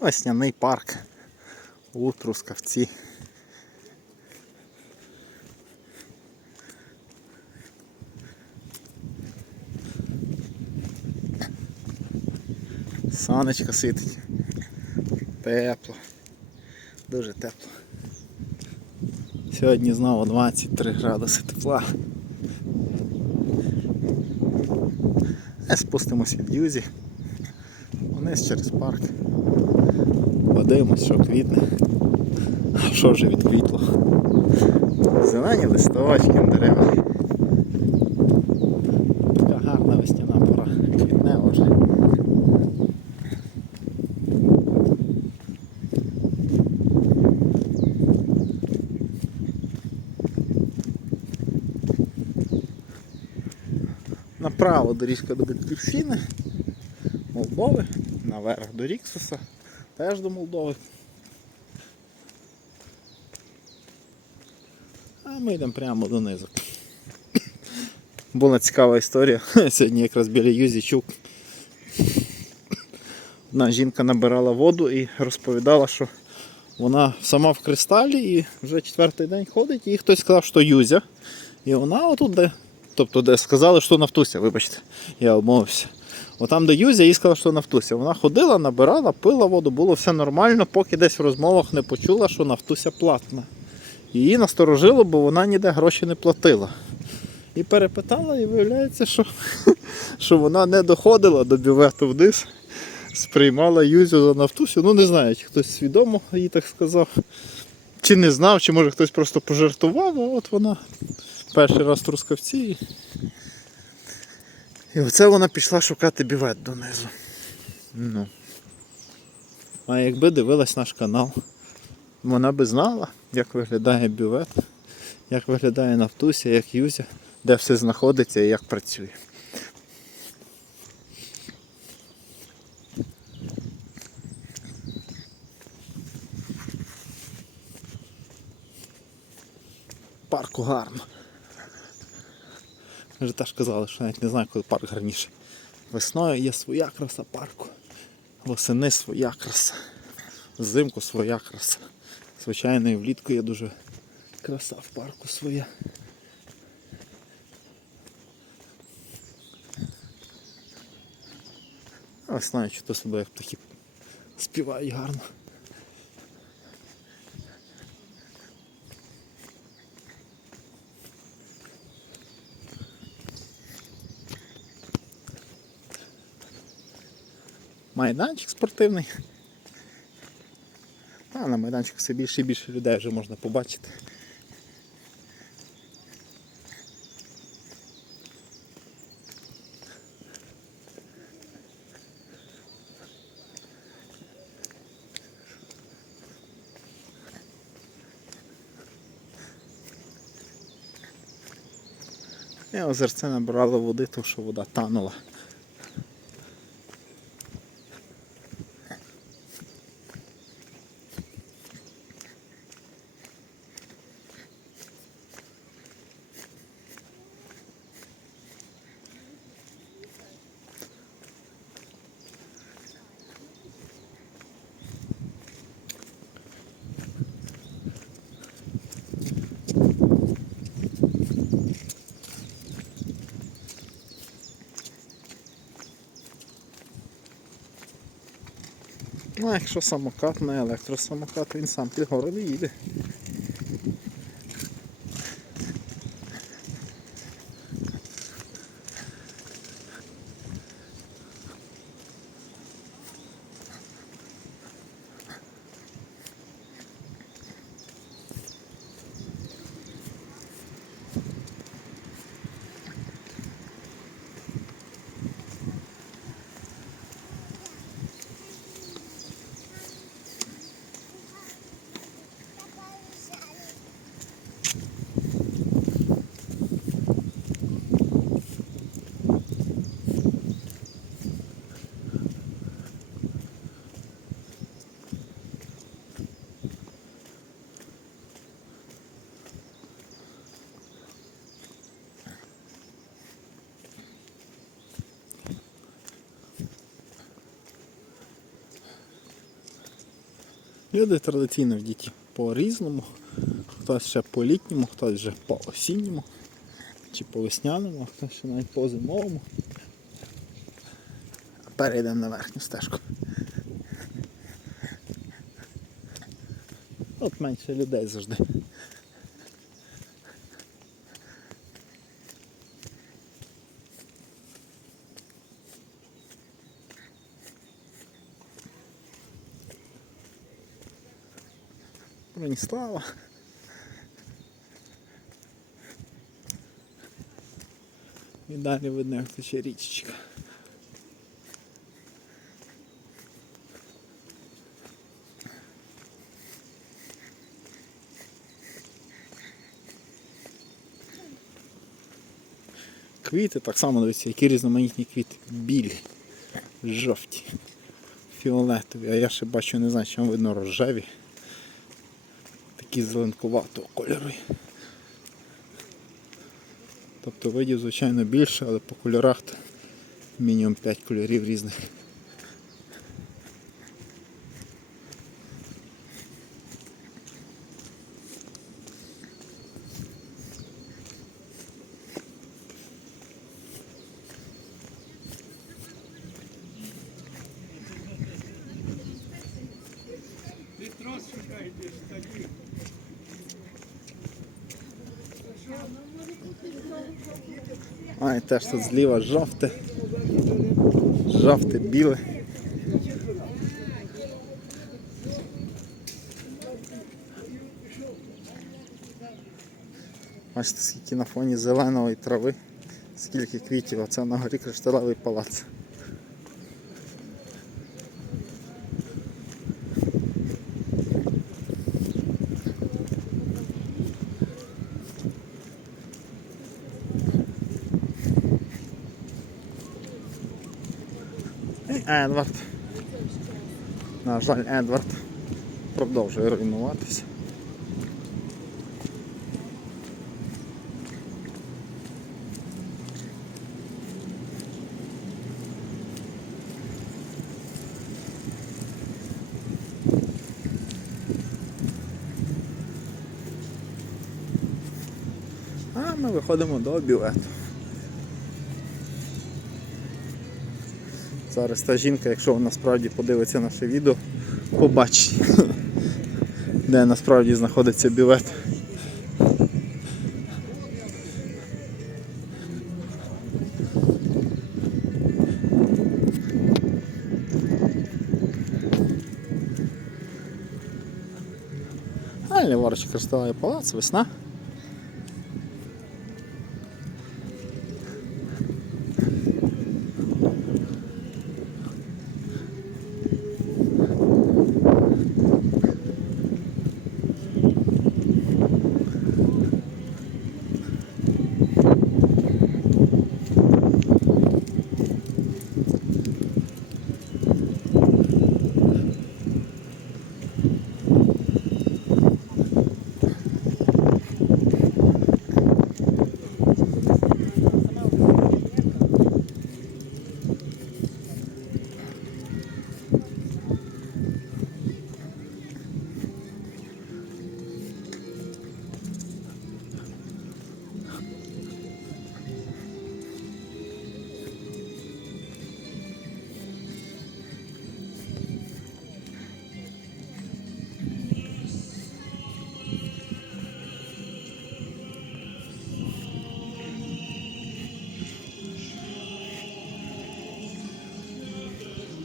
Весняний парк у Трускавці. Сонечко світить. Тепло. Дуже тепло. Сьогодні знову 23 градуси тепла. Е, Спустимося від Юзі. Вниз через парк. Подивимось, що квітне. А що вже відквітло? Зелені листочки на деревах. Така гарна весняна пора. Квітне вже. Направо доріжка до Батьківщини, Молдови, наверх до Ріксуса, теж до Молдови. А ми йдемо прямо донизу. Була цікава історія. Сьогодні якраз біля Юзі чув. Одна жінка набирала воду і розповідала, що вона сама в кристалі і вже четвертий день ходить, і хтось сказав, що Юзя. І вона отут де. Тобто, де сказали, що Нафтуся, вибачте, я обмовився. Отам, де Юзя, їй сказала, що Нафтуся. Вона ходила, набирала, пила воду, було все нормально, поки десь в розмовах не почула, що Нафтуся платна. Її насторожило, бо вона ніде гроші не платила. І перепитала, і виявляється, що, що вона не доходила до бювету вниз, сприймала Юзю за Нафтусю. Ну не знаю, чи хтось свідомо їй так сказав, чи не знав, чи може хтось просто пожартував, а от вона перший раз в Трускавці. І, оце вона пішла шукати бювет донизу. Ну. А якби дивилась наш канал, вона би знала, як виглядає бювет, як виглядає Нафтуся, як Юзя, де все знаходиться і як працює. Парку гарно. Вже теж казали, що навіть не знаю, коли парк гарніше. Весною є своя краса парку. Восени своя краса. Взимку своя краса. Звичайно, і влітку є дуже краса в парку своя. Весною чути себе, як птахи співають гарно. Майданчик спортивний. А на майданчику все більше і більше людей вже можна побачити. І озерце набрало води, тому що вода танула. Ну, якщо самокат, не електросамокат, він сам під їде. Люди традиційно в діті по-різному, хтось ще по літньому, хтось вже по осінньому чи по весняному, а хтось ще навіть по зимовому. Перейдемо на верхню стежку. От менше людей завжди. Броніслава. І далі видно, як тече річечка. Квіти так само дивіться, які різноманітні квіти. Білі, жовті, фіолетові, а я ще бачу, не знаю, чим видно рожеві. Такі зеленкуватого кольори. Тобто видів, звичайно, більше, але по кольорах то мінімум 5 кольорів різних. А, теж тут зліва жовте. Жовте, біле. Бачите, скільки на фоні зеленої трави, скільки квітів, оце на горі кришталевий палац. Едвард. На жаль, Едвард продовжує руйнуватися. А ми виходимо до бювету. Зараз та жінка, якщо вона справді подивиться наше відео, побачить, де насправді знаходиться бювет. А ліворуч кришталевий палац, весна.